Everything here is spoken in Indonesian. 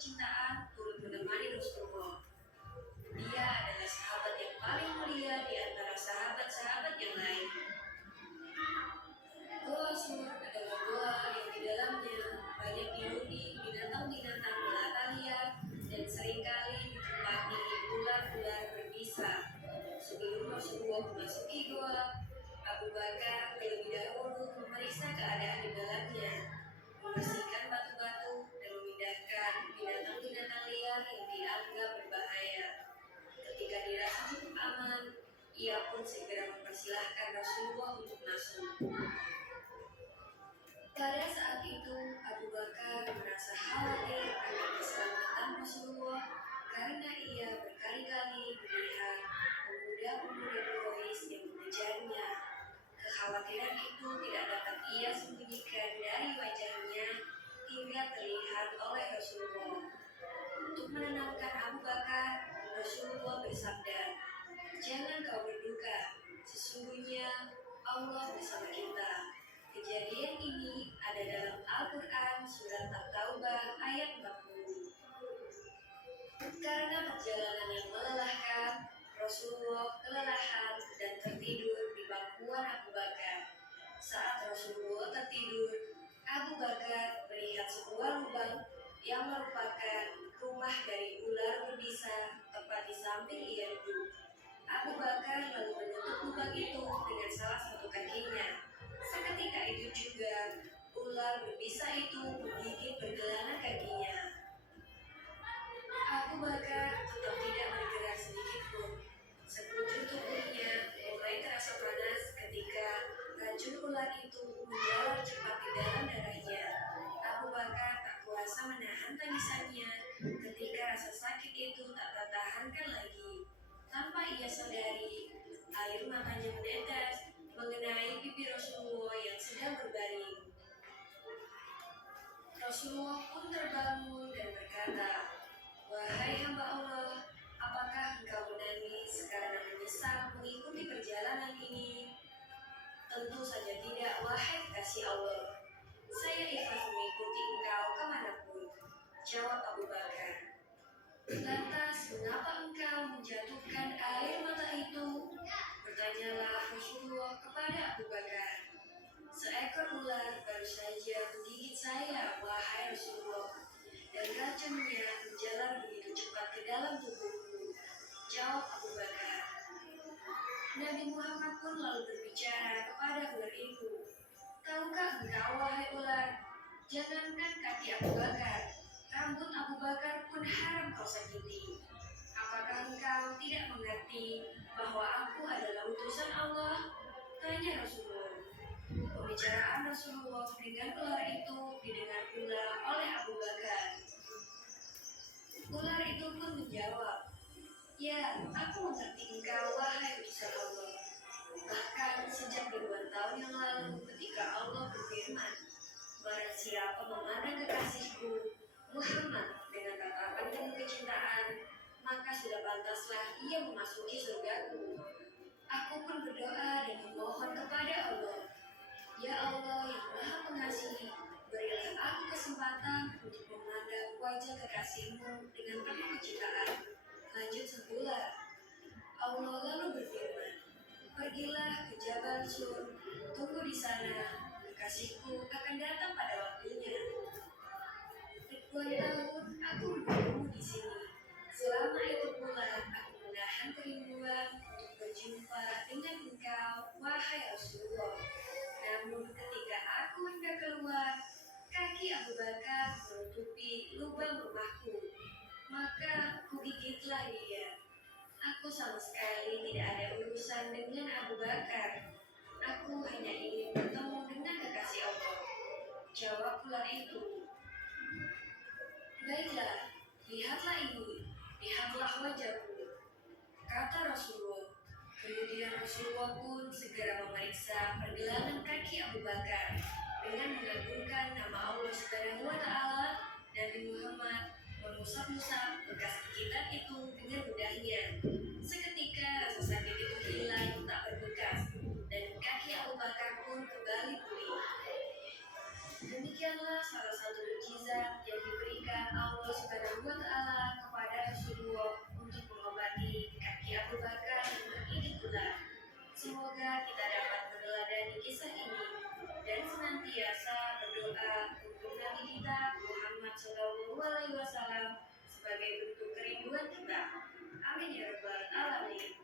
kecintaan turut menemani Rasulullah. Dia adalah sahabat yang paling mulia di antara sahabat-sahabat yang lain. Goa Sur adalah goa yang di dalamnya banyak dihuni binatang-binatang melata liar dan seringkali ditempati ular-ular berbisa. Sebelum Rasulullah memasuki goa, Abu Bakar terlebih dahulu memeriksa keadaan di dalamnya, membersihkan batu-batu dan memindahkan binatang-binatang liar yang dianggap berbahaya. Ketika dirasa cukup aman, ia pun segera mempersilahkan Rasulullah untuk masuk. Pada saat itu, Abu Bakar merasa khawatir akan keselamatan Rasulullah karena ia berkali-kali melihat pemuda-pemuda Quraisy yang mengejarnya. Kekhawatiran itu tidak dapat ia sembunyikan dari wajahnya hingga terlihat oleh Rasulullah. Untuk menenangkan Abu Bakar, Rasulullah bersabda, "Jangan kau berduka, sesungguhnya Allah bersama kita." Kejadian ini ada dalam Al-Quran Surat At-Taubah ayat 40. Karena perjalanan yang melelahkan, Rasulullah kelelahan dan tertidur di bangkuan Abu Bakar. Saat Rasulullah tertidur, Abu Bakar melihat sebuah lubang yang merupakan rumah dari ular berbisa tepat di samping ia duduk. Abu Bakar lalu menutup lubang itu dengan salah satu kakinya. Seketika itu juga, ular berbisa itu menggigit pergelangan kakinya. Abu Bakar tetap tidak bergerak sedikit pun. Sekujur tubuhnya mulai terasa panas ketika racun ular itu menjalar cepat di dalam darahnya. Abu Bakar tak kuasa menahan tangisannya ketika rasa sakit itu tak tertahankan lagi. Tanpa ia sadari, air matanya menetes mengenai pipi Rasulullah yang sedang berbaring. Rasulullah pun terbangun dan berkata, "Wahai hamba Allah, apakah engkau menangis karena menyesal mengikuti perjalanan ini?" "Tentu saja tidak, wahai kekasih Allah. Saya ikhlas mengikuti engkau kemanapun," jawab Abu Bakar. "Lantas mengapa engkau menjatuhkan air mata itu?" bertanyalah Rasulullah kepada Abu Bakar. "Seekor ular baru saja menggigit saya, wahai Rasulullah, dan racunnya menjalar begitu cepat ke dalam tubuhku," jawab Abu Bakar. Nabi Muhammad pun lalu berbicara kepada ular itu. "Tahukah engkau, wahai ular, jangankan kaki Abu Bakar, rambut Abu Bakar pun haram kau sakiti. Apakah engkau tidak mengerti bahwa aku adalah utusan Allah?" tanya Rasulullah. Pembicaraan Rasulullah dengan ular itu didengar pula oleh Abu Bakar. Ular itu pun menjawab, "Ya, aku mengerti engkau, wahai utusan Allah. Bahkan sejak ribuan tahun yang lalu ketika Allah berfirman, 'Barang siapa memandang kekasihku Muhammad dengan tatapan penuh kecintaan, maka sudah pantaslah ia memasuki surgaku.' Aku pun berdoa dan memohon kepada Allah, 'Ya Allah yang Maha Pengasih, berilah aku kesempatan untuk memandang wajah kekasihmu dengan penuh kecintaan.' Lanjut sebulan. Allah lalu berfirman, 'Pergilah ke Jabal Sur, tunggu di sana, kekasihku akan datang pada waktunya.' Ribuan tahun aku menunggumu di sini. Selama itu pula aku menahan kerinduan untuk berjumpa dengan engkau, wahai Rasulullah. Namun ketika aku hendak keluar, kaki Abu Bakar menutupi lubang rumahku. Maka kugigitlah dia. Aku sama sekali tidak ada urusan dengan Abu Bakar. Aku hanya ingin bertemu dengan kekasih Allah," jawab ular itu. "Baiklah, lihatlah ini, lihatlah wajahku," kata Rasulullah. Kemudian Rasulullah pun segera memeriksa pergelangan kaki Abu Bakar dengan mengagungkan nama Allah Subhanahu wa Ta'ala. Nabi Muhammad mengusap-usap bekas gigitan itu dengan mudahnya. Seketika rasa sakit itu hilang tak berbekas dan kaki Abu Bakar pun kembali pulih. Demikianlah salah satu mukjizat yang diberikan Allah Subhanahu Shallallahu Alaihi Wasallam sebagai bentuk kerinduan kita. Amin ya rabbal alamin.